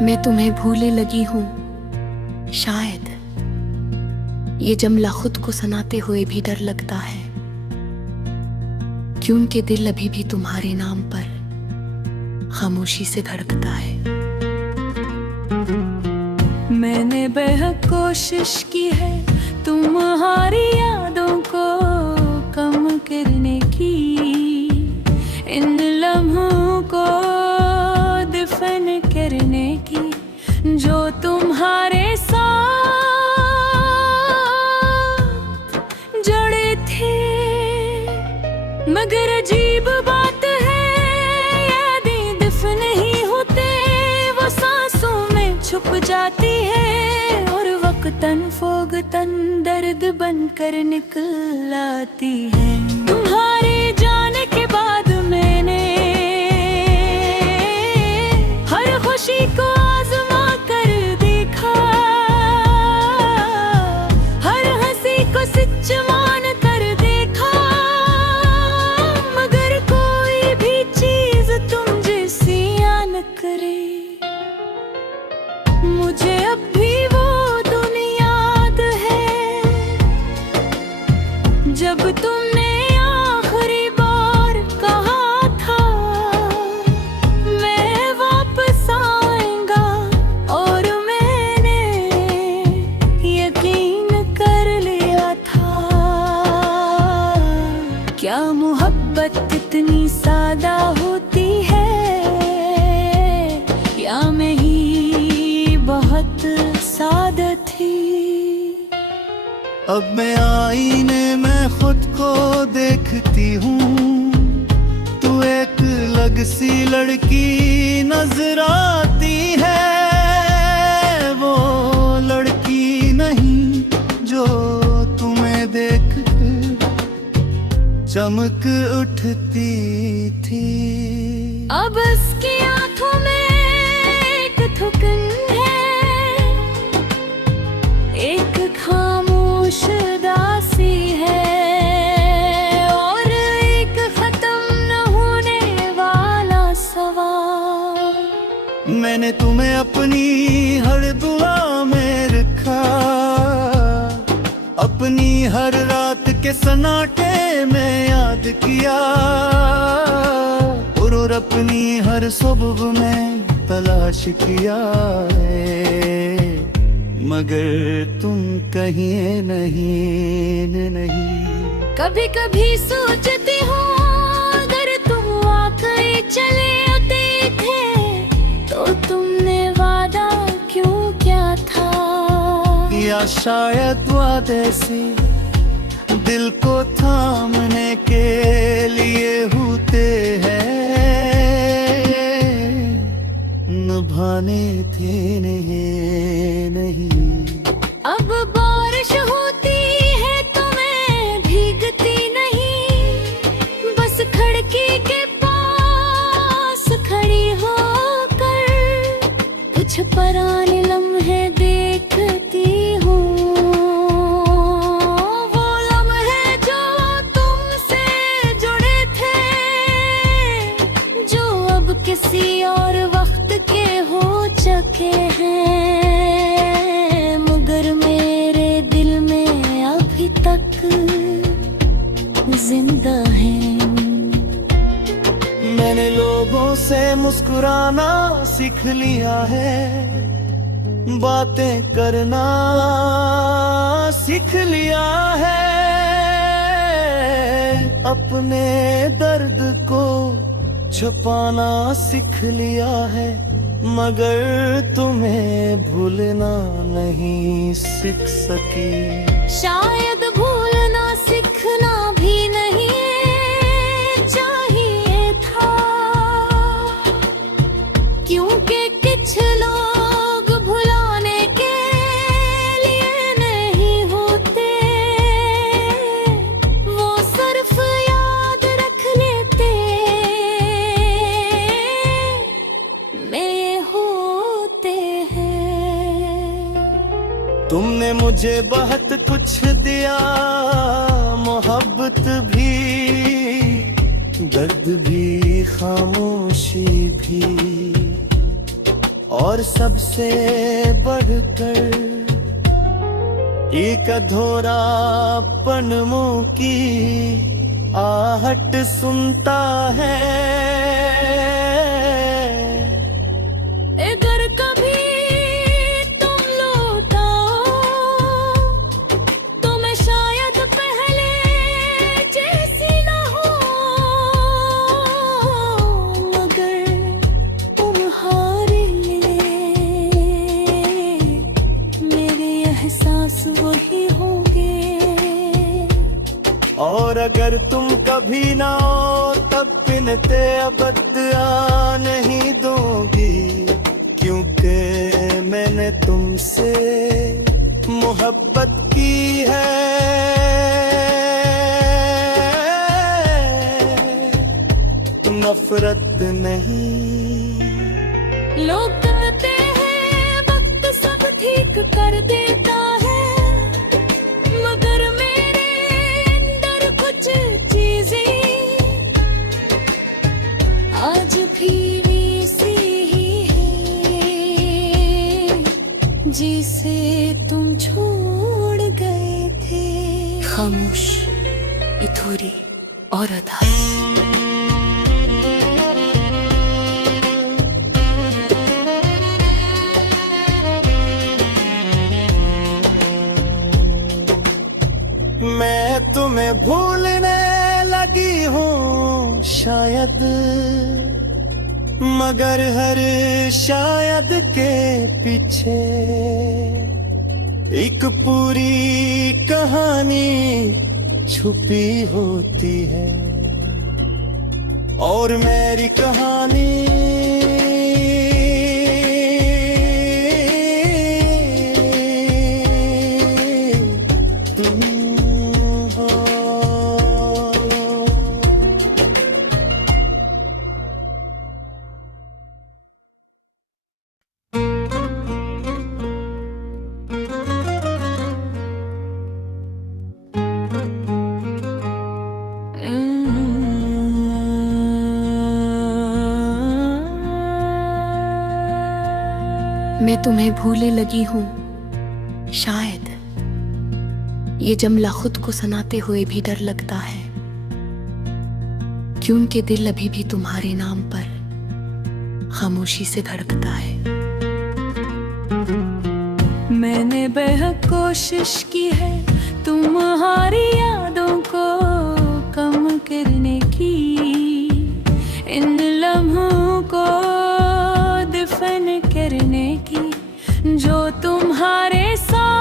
मैं तुम्हें भूले लगी हूँ शायद, ये जमला खुद को सनाते हुए भी डर लगता है कि उनके दिल अभी भी तुम्हारे नाम पर खामोशी से धड़कता है। मैंने बेहद कोशिश की है तुम्हारी यादों को कम करने की, इन लम्हों को दफन करने की जो तुम्हारे साथ जुड़े थे। मगर अजीब बात है, यादें दफन नहीं होते, वो सांसों में छुप जाती है और वक्तन फोगतन दर्द बनकर निकल आती है। तुम्हारे जाने के बाद मैंने हर खुशी को आजमा कर देखा, हर हंसी को सच मान कर देखा, मगर कोई भी चीज तुम जैसी न करे। मुझे अब भी वो दिन याद है जब तुमने आखिरी बार कहा था मैं वापस आऊंगा, और मैंने यकीन कर लिया था। क्या मोहब्बत इतनी सादा होती है, या मैं ही बहुत सादा थी। अब मैं आईने में खुद को देखती हूँ, तू एक अलग सी लड़की नजर आती है, वो लड़की नहीं जो तुम्हें देख चमक उठती थी। अब उसकी आंखों में एक थुकन है, एक खामोश दासी है, और एक खत्म न होने वाला सवाल। मैंने तुम्हें अपनी हर दुआ में रखा, अपनी हर रात के सन्नाटे में याद किया, और अपनी हर सुबह में तलाश किया है, मगर तुम कहीं नहीं। कभी कभी सोचती हूँ अगर तुम वाकई चले आते थे तो तुमने वादा क्यों क्या था, या शायद वादे से दिल को थामने के लिए होते हैं, निभाने थे नहीं। अब बारिश होती है तो मैं भीगती नहीं, बस खिड़की के पास खड़ी होकर कुछ पुराने लम्हे देखती हूँ। वो लम्हे जो तुमसे जुड़े थे, जो अब किसी और वक्त के हो चुके हैं, मगर मेरे दिल में अभी तक जिंदा है। मैंने लोगों से मुस्कुराना सीख लिया है, बातें करना सीख लिया है, अपने दर्द को छुपाना सीख लिया है, मगर तुम्हें भूलना नहीं सीख सकी। शायद भूलना सीखना भी नहीं चाहिए था, क्योंकि कुछ लोग भुलाने के लिए नहीं होते, वो सिर्फ याद रख लेते में होते हैं। तुमने मुझे बहुत कुछ दिया, मोहब्बत भी, दर्द भी, खामोशी भी, और सबसे बढ़कर एक अधूरापन मुंह की आहट सुनता है। अगर कभी तुम लौट आओ तो मैं शायद पहले जैसी ना हो, मगर तुम्हारे लिए मेरे एहसास वही होंगे। और अगर तुम कभी ना हो तब बिनते अबद आ नहीं दूंगी, क्योंकि मैंने तुमसे मोहब्बत की है। नफरत नहीं। लोग कहते हैं वक्त सब ठीक कर देता है, मगर मेरे अंदर कुछ चीजें आज भी वैसी ही है जिसे तुम छोड़ गए थे। खामोश, अधूरी और अधूरी। मैं तुम्हें भूलने लगी हूँ शायद, मगर हर शायद के पीछे एक पूरी कहानी छुपी होती है। और मेरी कहानी तुम हो। मैं तुम्हें भूले लगी हूँ शायद, ये जमला खुद को सुनाते हुए भी डर लगता है, कि उनके दिल अभी भी तुम्हारे नाम पर खामोशी से धड़कता है। मैंने बेहद कोशिश की है तुम्हारी यादों को कम करने की, इन लम्हों को दफन करने की जो तुम्हारे साथ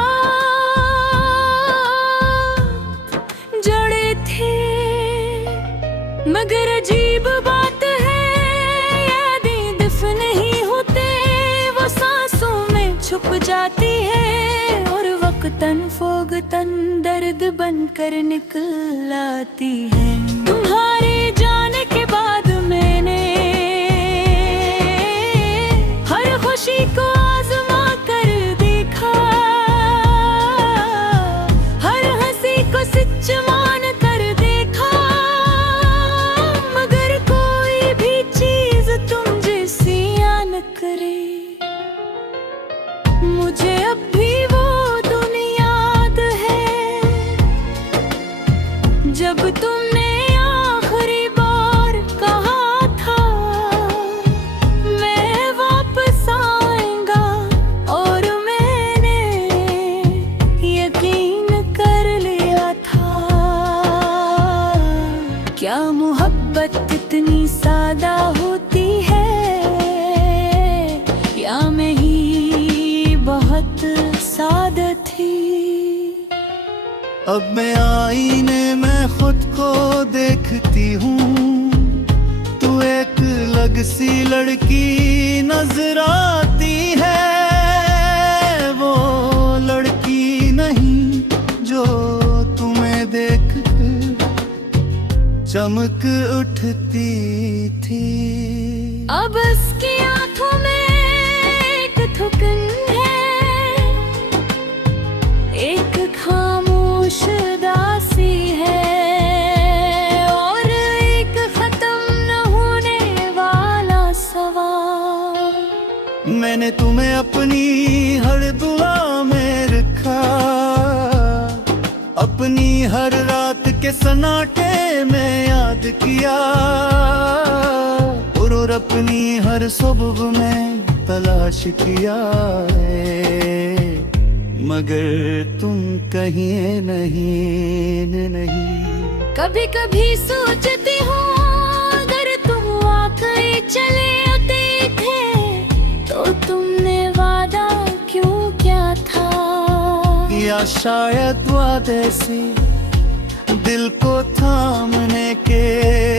जुड़े थे। मगर अजीब बात है यादें दफन नहीं होते, वो सांसों में छुप जाती है और वक्तन फोगतन दर्द बनकर निकल आती है। तुम्हारे जाने के बाद मैंने हर खुशी को आजमा कर देखा, हर हंसी को सच मान कर देखा, मगर कोई भी चीज तुम जैसी न करे। मुझे अब भी वो दिन याद है जब तुमने आखिरी बार कहा था मैं वापस आऊंगा, और मैंने यकीन कर लिया था। क्या मोहब्बत इतनी सादा होती है, या मैं ही बहुत सादा थी। अब मैं आईने में खुद को देखती हूँ, तू एक अलग सी लड़की नजर आती है। वो लड़की नहीं जो तुम्हें देख चमक उठती थी। अब उसकी आंखों में एक थुकन है, एक खामोश दासी है, और एक खत्म न होने वाला सवाल। मैंने तुम्हें अपनी हर दुआ में रखा, अपनी हर रात के सन्नाटे में याद किया, और अपनी हर सुबह में तलाश किया है, मगर तुम कहीं नहीं। कभी कभी सोचती हूँ अगर तुम वाकई चले आते थे तो तुमने वादा क्यों क्या था, या शायद वादे से दिल को थामने के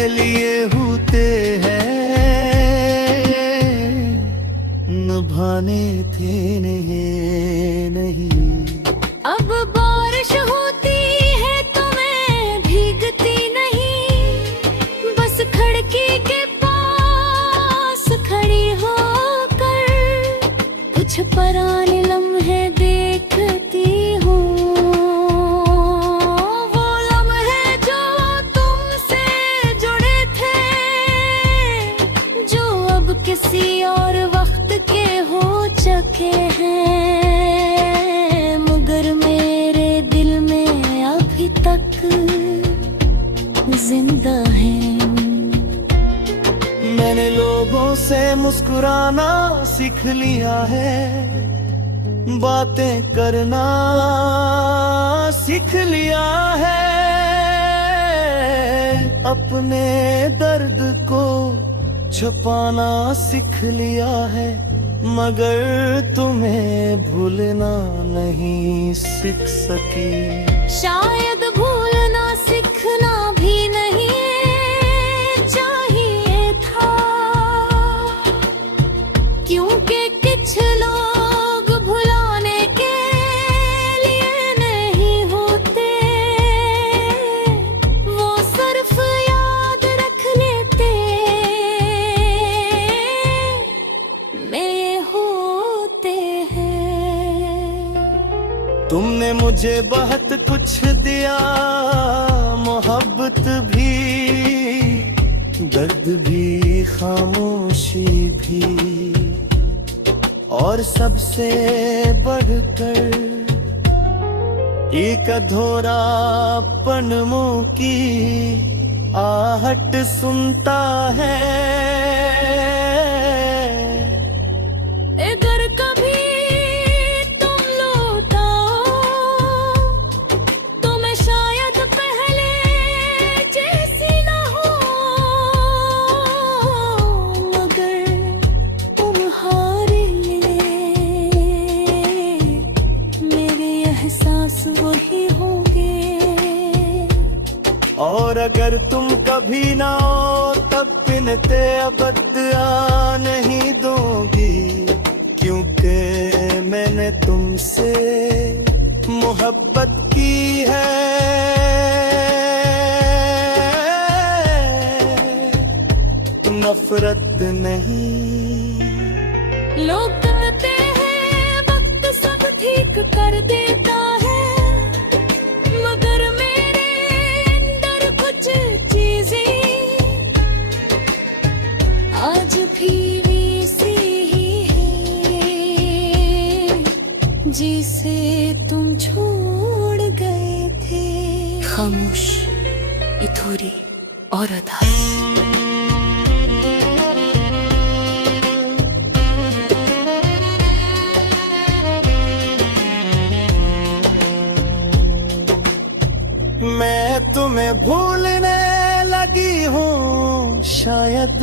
लिए होते हैं, निभाने थे नहीं। अब बारिश होती है तो मैं भीगती नहीं, बस खिड़की के पास खड़ी होकर कुछ पुराने लम्हे देखती हूँ, वो लम्हे जो तुमसे जुड़े थे, जो अब किसी और वक्त के हो चुके हैं, मगर मेरे दिल में अभी तक जिंदा है। मैंने लोगों से मुस्कुराना सीख लिया है, बातें करना सीख लिया है, अपने दर्द को छुपाना सीख लिया है, मगर तुम्हें भूलना नहीं सीख सकी। शायद भूलना सीखना भी नहीं चाहिए था, क्योंकि कुछ लोग भुलाने के लिए नहीं होते, वो सिर्फ याद रख लेते में होते हैं। तुमने मुझे बहुत कुछ दिया, मोहब्बत भी, दर्द भी, खामोशी भी, और सबसे बढ़कर एक अधूरापन मुंह की आहट सुनता है। अगर कभी तुम लौट आओ तो मैं शायद पहले जैसी ना हो, मगर तुम्हारे लिए मेरे एहसास वही होंगे। और अगर तुम कभी ना हो तब बिनते अबद आ नहीं दूंगी, क्योंकि मैंने तुमसे मोहब्बत की है, नफरत नहीं। लोग कहते हैं वक्त सब ठीक कर देता है, मगर मेरे अंदर कुछ चीजें आज भी वैसी ही है जिसे तुम छोड़ गए थे। खामोश, अधूरी और अदास। मैं तुम्हें भूलने लगी हूँ शायद,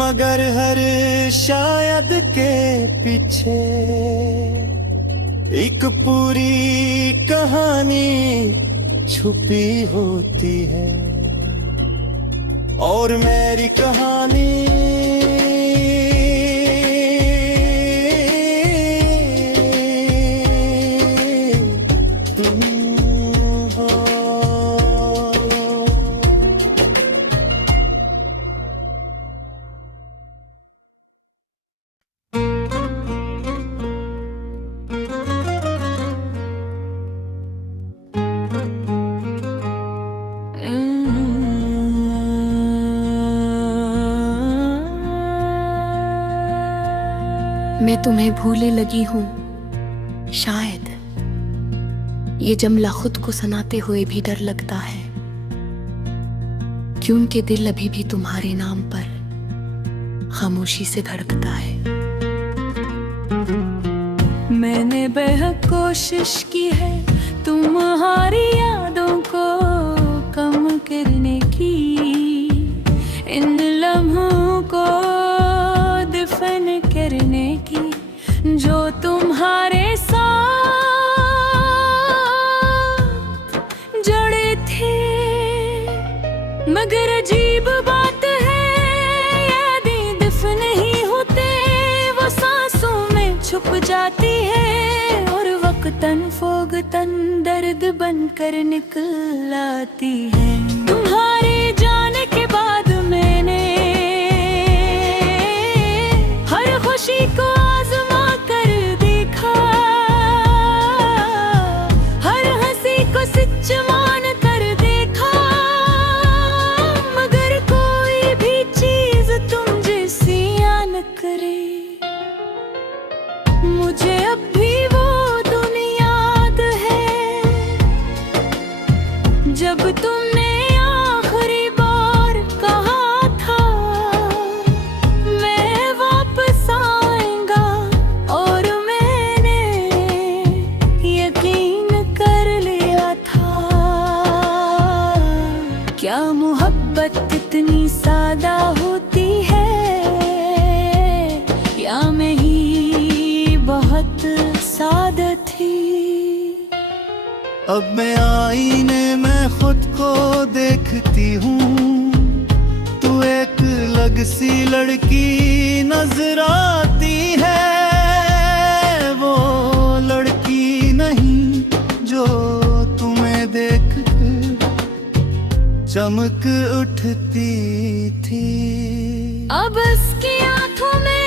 मगर हर शायद के पीछे एक पूरी कहानी छुपी होती है, और मेरी कहानी तुम हो। मैं तुम्हें भूले लगी हूँ शायद ये जमला खुद को सनाते हुए भी डर लगता है कि उनके दिल अभी भी तुम्हारे नाम पर खामोशी से धड़कता है। मैंने बेहद कोशिश की है तुम्हारी यादों को कम करने की, इन लम्हों को दफन करने की जो तुम्हारे साथ जुड़े थे। मगर अजीब बात है यादें दफन नहीं होते, वो सांसों में छुप जाती है और वक्तन फोगतन दर्द बनकर निकल आती है। तुम्हारे जाने के बाद मैंने हर खुशी को आजमा कर देखा, हर हंसी को सच मान कर देखा, मगर कोई भी चीज तुम जैसी न करे। मुझे अब भी वो दिन याद है जब तुमने आखिरी बार कहा था मैं वापस आऊंगा, और मैंने यकीन कर लिया था। क्या मोहब्बत इतनी सादा होती है या मैं ही बहुत सादा थी। अब मैं आईने में खुद को देखती हूँ, तू एक अलग सी लड़की नजर आती है, वो लड़की नहीं जो तुम्हें देख कर चमक उठती थी। अब उसकी आंखों में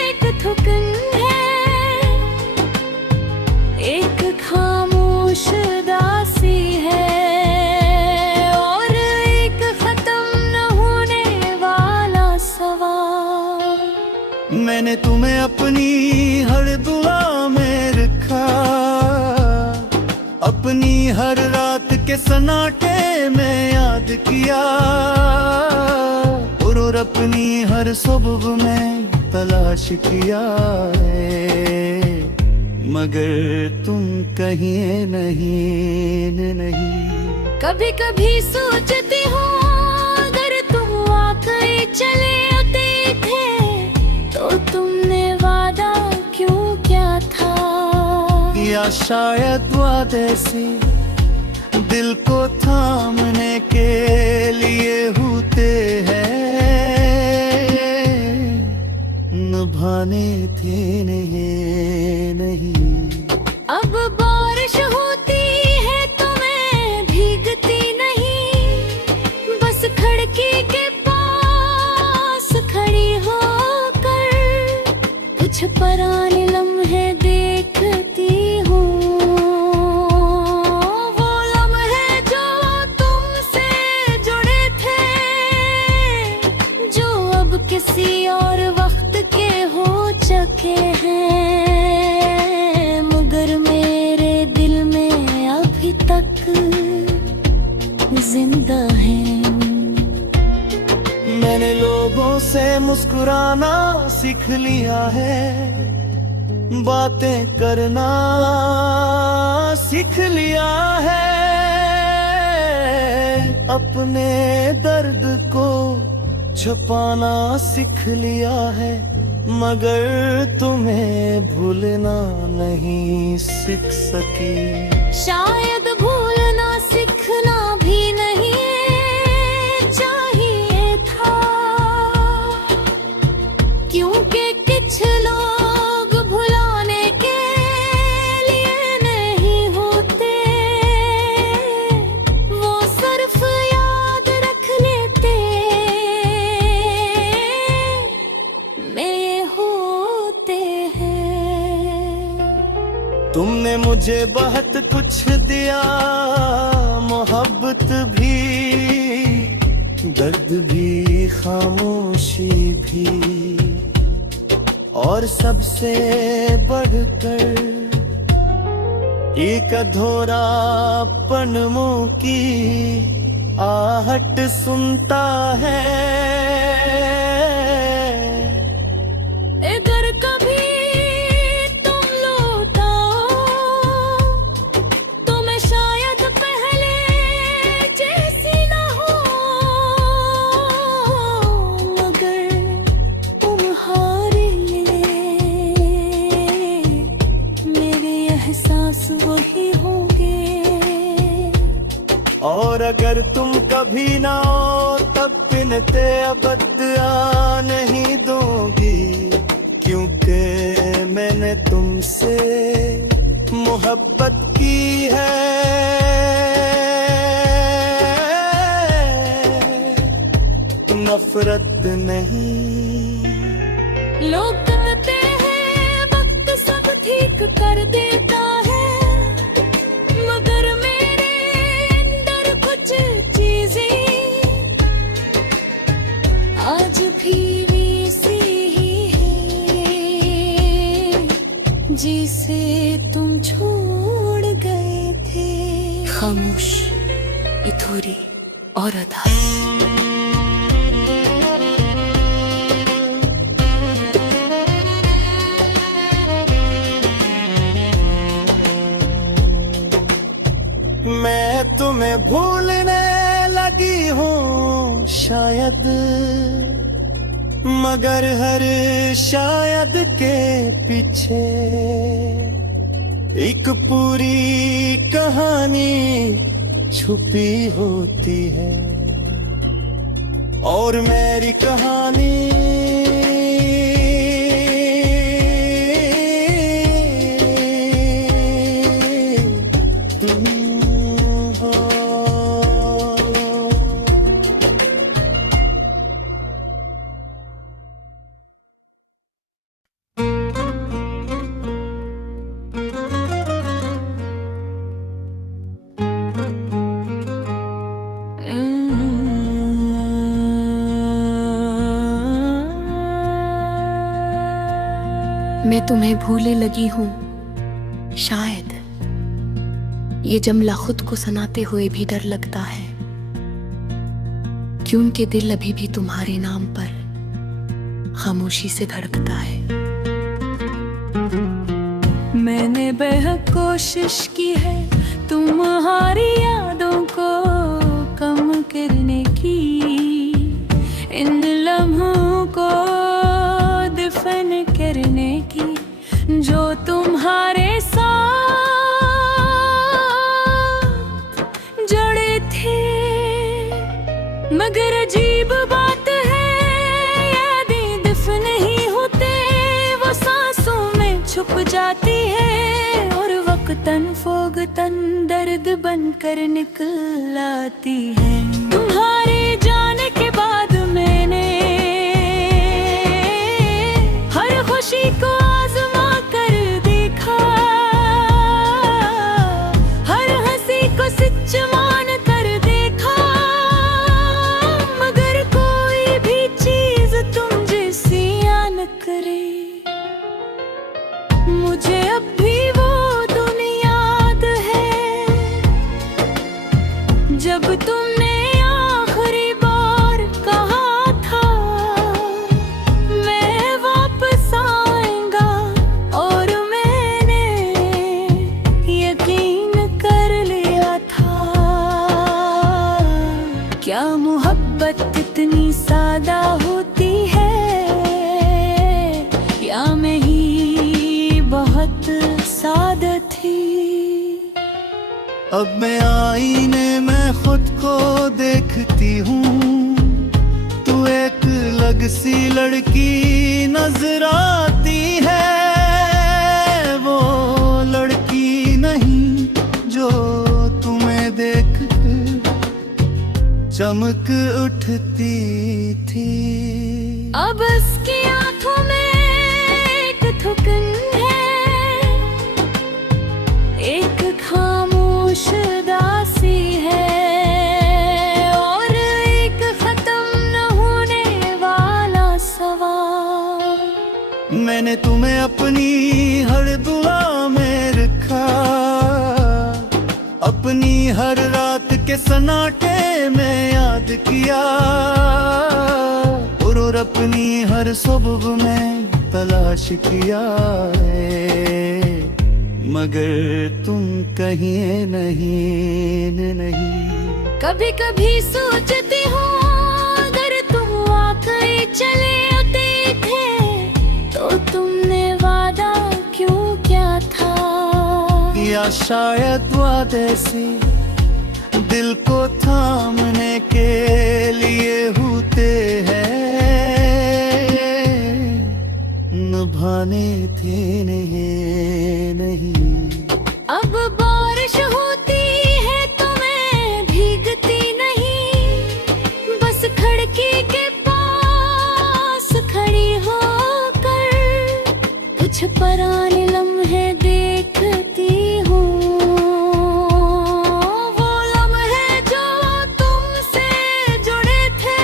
एक थुकन है, एक खामोश दासी है, और एक खत्म न होने वाला सवाल। मैंने तुम्हें अपनी हर दुआ में रखा, अपनी हर रात के सन्नाटे में याद किया, और अपनी हर सुबह में तलाश किया है, मगर तुम कहीं नहीं। कभी कभी सोचती हूँ अगर तुम वाकई चले आते थे तो तुमने वादा क्यों क्या था, या शायद वादे से दिल को थामने के लिए होते हैं, निभाने थे नहीं। अब बारिश होती है तो मैं भीगती नहीं, बस खिड़की के पास खड़ी होकर कुछ पुराने लम्हे देखती हूँ, वो लम्हे जो तुमसे जुड़े थे, जो अब किसी और वक्त के हो चुके हैं, मगर मेरे दिल में अभी तक जिंदा है। मैंने लोगों से मुस्कुराना सीख लिया है, बातें करना सीख लिया है, अपने दर्द को छुपाना सीख लिया है, मगर तुम्हें भूलना नहीं सीख सकी। शायद भूलना सीखना भी नहीं चाहिए था, क्योंकि कुछ लोग भुलाने के लिए नहीं होते, वो सिर्फ याद रख लेते में होते हैं। तुमने मुझे बहुत कुछ दिया, मोहब्बत भी, दर्द भी, खामोशी भी, और सबसे बढ़कर एक अधूरापन मुंह की आहट सुनता है। अगर कभी तुम लौट आओ तो मैं शायद पहले जैसी ना हो, मगर तुम्हारे लिए मेरे एहसास वही होंगे। और अगर तुम कभी ना हो तब बिनते अबद आ नहीं दूंगी, क्योंकि मैंने तुमसे मोहब्बत की है। नफरत नहीं। लोग कहते हैं वक्त सब ठीक कर देता है, मगर मेरे अंदर कुछ चीजें आज भी वैसी ही है जिसे तुम छोड़ गए थे। खामोश, अधूरी और अदास। मैं तुम्हें भूलने लगी हूँ शायद, मगर हर शायद के पीछे एक पूरी कहानी छुपी होती है। और मेरी कहानी तुम हो। मैं तुम्हें भूले लगी हूँ शायद, ये जमला खुद को सुनाते हुए भी डर लगता है कि उनके दिल अभी भी तुम्हारे नाम पर खामोशी से धड़कता है। मैंने बेहद कोशिश की है तुम्हारी यादों को कम करने की, इन लम्हों को दफन करने की जो तुम्हारे साथ जुड़े थे। मगर अजीब बात है यादें दफन नहीं होते, वो सांसों में छुप जाती है और वक्तन फोगतन दर्द बनकर निकल आती है। तुम्हारे जाने के बाद मैंने हर खुशी को आजमा कर देखा, हर हंसी को सच मान कर देखा, मगर कोई भी चीज तुम जैसी न करे। मुझे अब भी वो दिन याद है जब तुमने आखिरी बार कहा था मैं वापस आऊंगा, और मैंने यकीन कर लिया था। क्या मोहब्बत इतनी सादा होती है, या मैं ही बहुत सादा थी। अब मैं आईने में खुद को देखती हूँ, तू एक अलग सी लड़की नजर आती है। वो लड़की नहीं जो तुम्हें देख चमक उठती थी। अब उसकी आंखों में एक थुकन है, एक खामोश दासी है, और एक खत्म न होने वाला सवाल। मैंने तुम्हें अपनी हर दुआ में रखा, अपनी हर रात के सन्नाटे में याद किया, और अपनी हर सुबह में तलाश किया है, मगर तुम कहीं नहीं। कभी कभी सोचती हूँ अगर तुम वाकई चले आते थे तो तुमने वादा क्यों क्या था, या शायद वादे से दिल को थामने के लिए होते हैं, निभाने थे नहीं। अब बारिश होती है तो मैं भीगती नहीं, बस खिड़की के पास खड़ी होकर कुछ पुराने लम्हे देखती हूँ, वो लम्हे जो तुमसे जुड़े थे,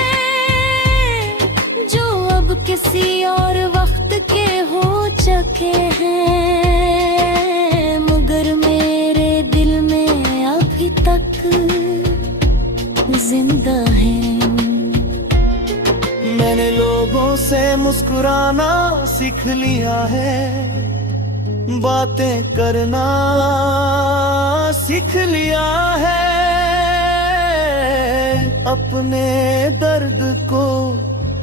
जो अब किसी और वक्त के हो चुके हैं, मगर मेरे दिल में अभी तक जिंदा है। मैंने लोगों से मुस्कुराना सीख लिया है, बातें करना सीख लिया है, अपने दर्द को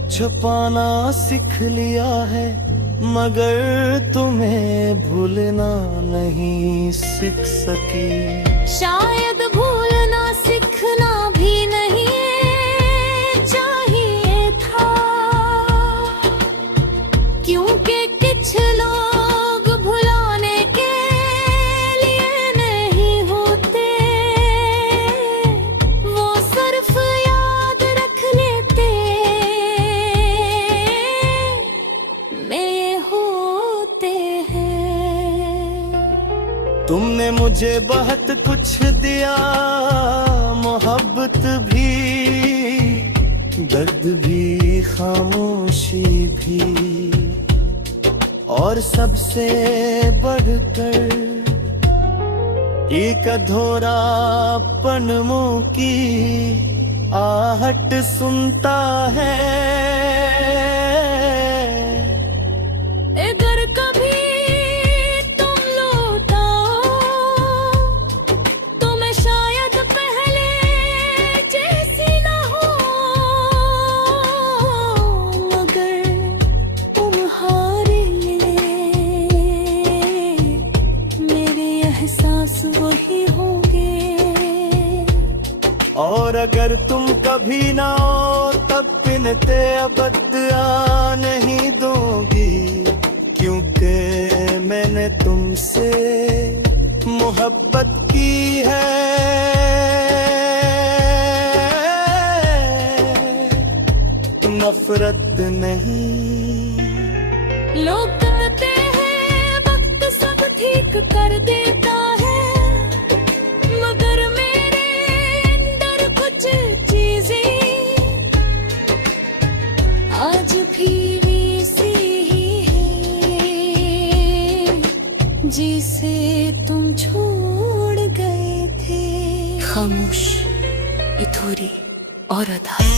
छुपाना सीख लिया है, मगर तुम्हें भूलना नहीं सीख सकी। शायद भूलना सीखना भी नहीं चाहिए था, क्योंकि कुछ लोग भुलाने के लिए नहीं होते, वो सिर्फ याद रख लेते में होते हैं। तुमने मुझे बहुत कुछ दिया, मोहब्बत भी, दर्द भी, खामोशी भी, और सबसे बढ़कर एक अधूरापन मुंह की आहट सुनता है। अगर कभी तुम लौट आओ तो मैं शायद पहले जैसी ना हो, मगर तुम्हारे लिए मेरे एहसास वही होंगे। और अगर तुम कभी ना हो तब बिनते अबद आ नहीं दूंगी, क्योंकि मैंने तुमसे मोहब्बत की है, नफरत नहीं। लोग कहते हैं वक्त सब ठीक कर देता है, मगर मेरे अंदर कुछ चीजें आज भी वैसी ही है जिसे तुम छोड़ गए थे। खामोश, अधूरी और अधूरी।